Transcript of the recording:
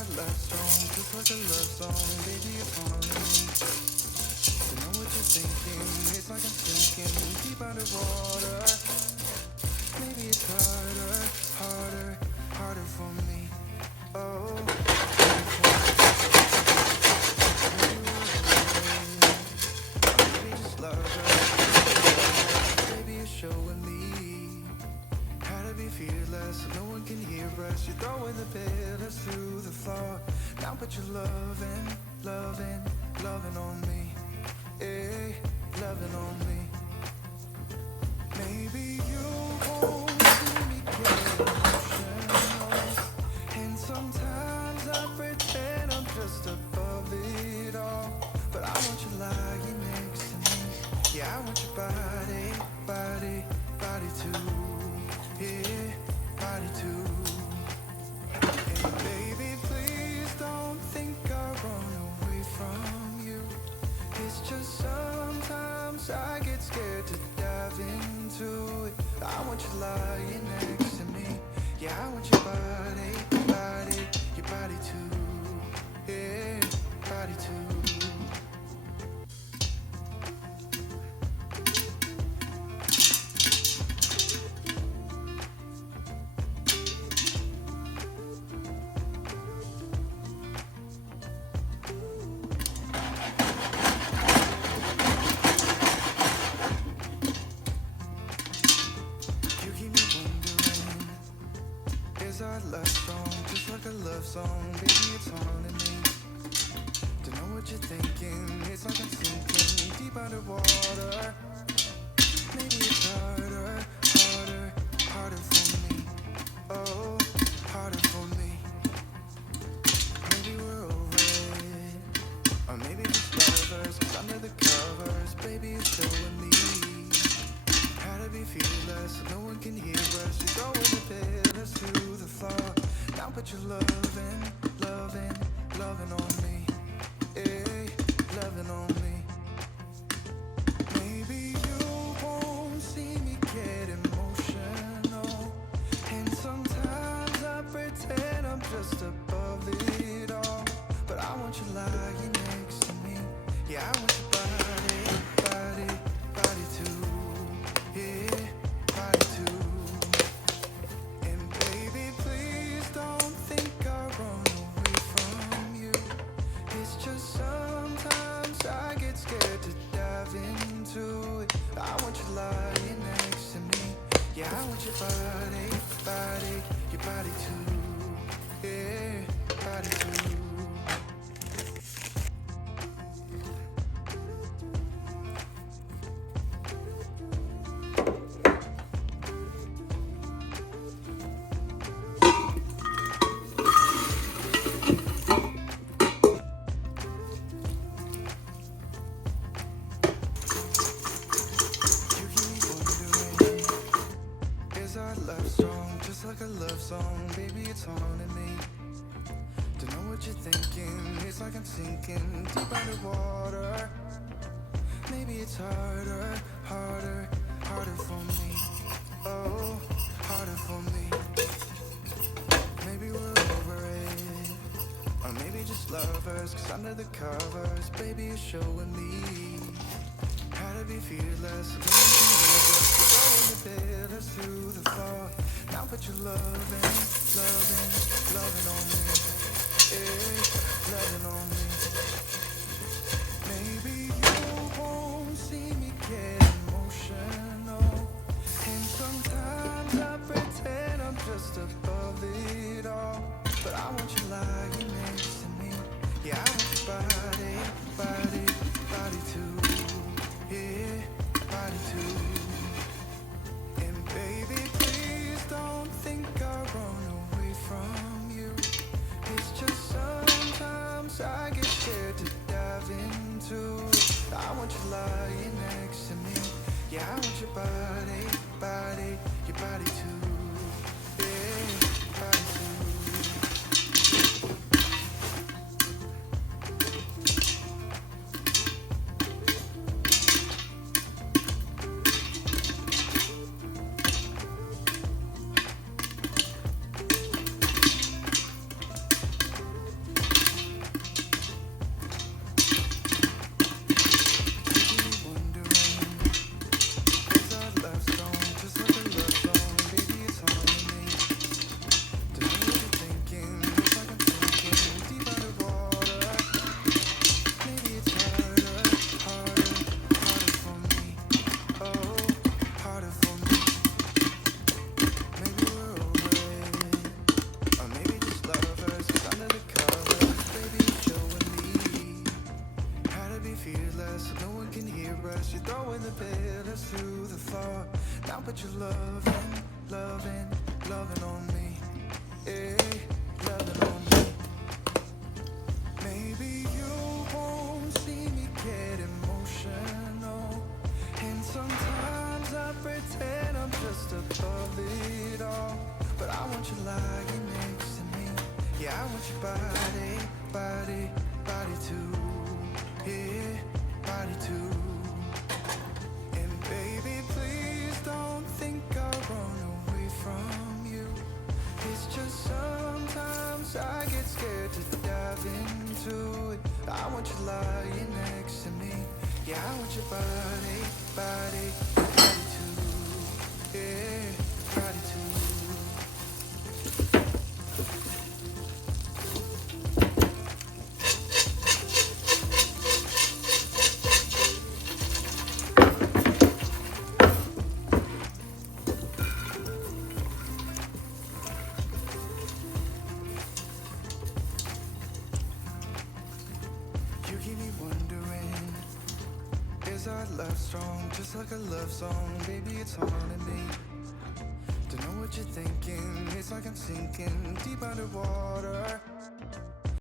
our love song, just like a love song, baby, you're calling me. To know what you're thinking, it's like I'm sinking deep underwater. Maybe it's harder, harder, harder for me. Oh, maybe just lovers. Baby, you're showing me how to be fearless, so no one can hear us. You're throwing the pillars through the floor. Now put your loving, loving, loving on me. Hey, loving on me. Maybe you won't see me get emotional, and sometimes I pretend I'm just above it all. But I want you lying next to me. Yeah, I want your body, body, body too. Yeah, body too. And baby, please don't think I'll run away from you. It's just sometimes I get scared to dive into it. I want you lying next to me. Yeah, I want your body, body, your body too. Yeah, body too. You keep me wondering, is our love song just like a love song? Baby, it's haunting me. To know what you're thinking, it's like I'm sinking deep underwater. Maybe it's harder, harder, harder for me. Oh, harder for me. Maybe we're over it, or maybe just lovers. 'Cause under the covers, baby, you're showing me how to be fearless, so no one can hear us. You're throwing the pillars through the floor. Now put your loving, loving, loving on me. Hey, loving on me. Maybe you won't see me get emotional, and sometimes I pretend I'm just above it all. But I want you lying next to me. Yeah, I want your body, body, body too. Yeah, body too. And baby, please don't think I'll run away from you. It's just sometimes I get scared to dive into it. I want you lying next to me. Yeah, I want your body, body, your body too. Yeah, body too. You keep me wondering, is our love song just like a love song? Baby, it's haunting me. To know what you're thinking, it's like I'm sinking deep underwater. Maybe it's harder, harder, harder for me. Oh, harder for me. Maybe we're over it, or maybe just lovers. 'Cause under the covers, baby, you're showing me how to be fearless. No one can hear us. We're throwing the pillars through the floor. Now put your loving, loving, loving on me. Yeah, loving on me. Maybe you won't see me get emotional, and sometimes I pretend I'm just above it all. But I want you lying next to me. Yeah, I want your body, body, body too. Yeah, body too. And baby, please don't think I'll run away from you. It's just sometimes I get scared to dive into it. I want you lying next to me. Yeah, I want your body, body, your body too. Yeah, body too. but you're loving, loving, loving on me. Yeah, loving on me. Maybe you won't see me get emotional, and sometimes I pretend I'm just above it all. But I want you lying next to me. Yeah, I want your body, body, body too. Yeah, body too. And baby, please don't think I'll run away from you. It's just sometimes I get scared to dive into it. I want you lying next to me. Yeah, I want your body, body, body too. Yeah, body too. You keep me wondering, is our love strong? Just like a love song, baby, it's haunting me. Don't know what you're thinking, it's like I'm sinking deep underwater.